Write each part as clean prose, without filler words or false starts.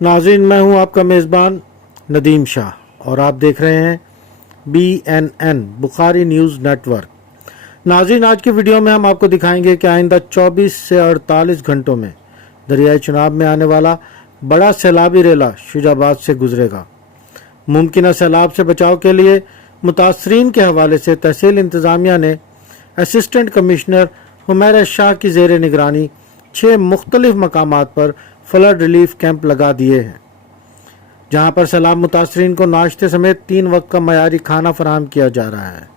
नाज़रीन, मैं हूं आपका मेज़बान नदीम शाह और आप देख रहे हैं BNN बुखारी न्यूज़ नेटवर्क। नाज़रीन, आज की वीडियो में हम आपको दिखाएंगे कि आइंदा 24 से 48 घंटों में दरियाई चुनाब में आने वाला बड़ा सैलाबी रेला शुजाबाद से गुजरेगा। मुमकिन सैलाब से बचाव के लिए मुतासरीन के हवाले से तहसील इंतज़ामिया ने असिस्टेंट कमिश्नर हुमैरा शाह की ज़ेर निगरानी 6 मुख्तलिफ मकामात पर फ्लड रिलीफ कैंप लगा दिए हैं, जहां पर सैलाब मुतासरीन को नाश्ते समेत 3 वक्त का मयारी खाना फराहम किया जा रहा है।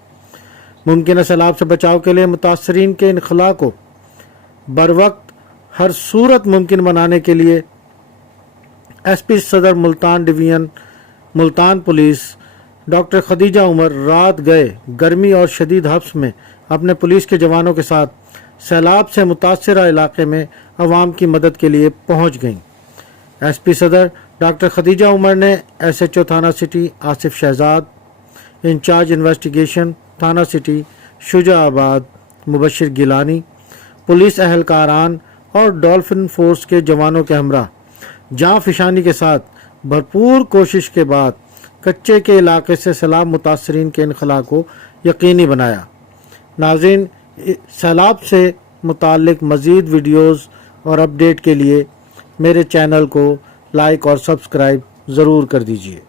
मुमकिन सैलाब से बचाव के लिए मुतासरीन के इनखला को बर वक्त हर सूरत मुमकिन बनाने के लिए SP सदर Multan division Multan police doctor Khadija Umar रात गए गर्मी और शदीद हब्स में अपने पुलिस के जवानों के साथ सैलाब से मुतासरा इलाके में अवाम की मदद के लिए पहुंच गईं। SP सदर डॉक्टर खदीजा उमर ने SHO थाना city Asif Shahzad, incharge investigation थाना सिटी शुजाबाद मुबशिर गिलानी, पुलिस अहलकारान और डॉल्फिन फोर्स के जवानों के हमरा जाँ फिशानी के साथ भरपूर कोशिश के बाद कच्चे के इलाके से सैलाब मुतासरीन के इनखला को यकीनी बनाया। नाज़रीन, सैलाब से मुताल्लिक मज़ीद वीडियोज़ और अपडेट के लिए मेरे चैनल को लाइक और सब्सक्राइब ज़रूर कर दीजिए।